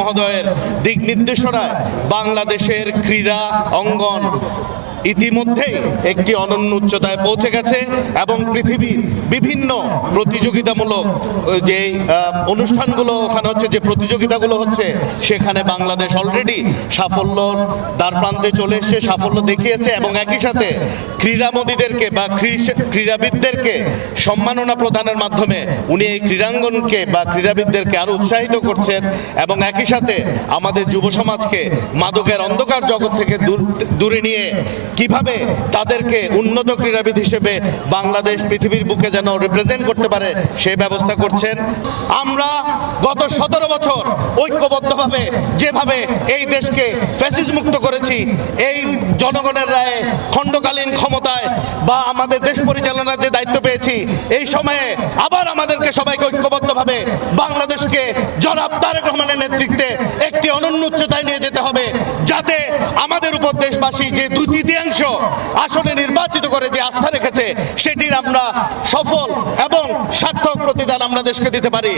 মহোদয়ের দিক নির্দেশনায় বাংলাদেশের ক্রীড়া অঙ্গন ইতিমধ্যেই একটি অনন্য উচ্চতায় পৌঁছে গেছে এবং পৃথিবীর বিভিন্ন প্রতিযোগিতামূলক যে অনুষ্ঠানগুলো ওখানে হচ্ছে, যে প্রতিযোগিতাগুলো হচ্ছে, সেখানে বাংলাদেশ অলরেডি সাফল্য দ্বার প্রান্তে চলে এসছে, সাফল্য দেখিয়েছে এবং একই সাথে ক্রীড়ামোদীদেরকে বা ক্রীড়াবিদদেরকে সম্মাননা প্রদানের মাধ্যমে উনি এই ক্রীড়াঙ্গনকে বা ক্রীড়াবিদদেরকে আরো উৎসাহিত করছেন এবং একই সাথে আমাদের যুব সমাজকে মাদকের অন্ধকার জগৎ থেকে দূরে নিয়ে কিভাবে তাদেরকে উন্নত ক্রীড়াবিদ হিসেবে বাংলাদেশ পৃথিবীর বুকে যেন রিপ্রেজেন্ট করতে পারে সেই ব্যবস্থা করছেন। আমরা গত 17 বছর ঐক্যবদ্ধভাবে যেভাবে এই দেশকে ফ্যাসিস্ট মুক্ত করেছি, এই জনগণের রায়ে খণ্ডকালীন ক্ষমতায় বা আমাদের দেশ পরিচালনার যে দায়িত্ব পেয়েছি, এই সময়ে আবার আমাদেরকে সবাইকে ঐক্যবদ্ধভাবে বাংলাদেশকে জনাব তারেক রহমানের নেতৃত্বে একটি অনন্য উচ্চতায় নিয়ে যেতে হবে, যাতে আমাদের উপর দেশবাসী যে 2/3 আসনে নির্বাচিত করে যে আস্থা রেখেছে সেটির আমরা সফল এবং সার্থক প্রতিদান আমরা দেশকে দিতে পারি।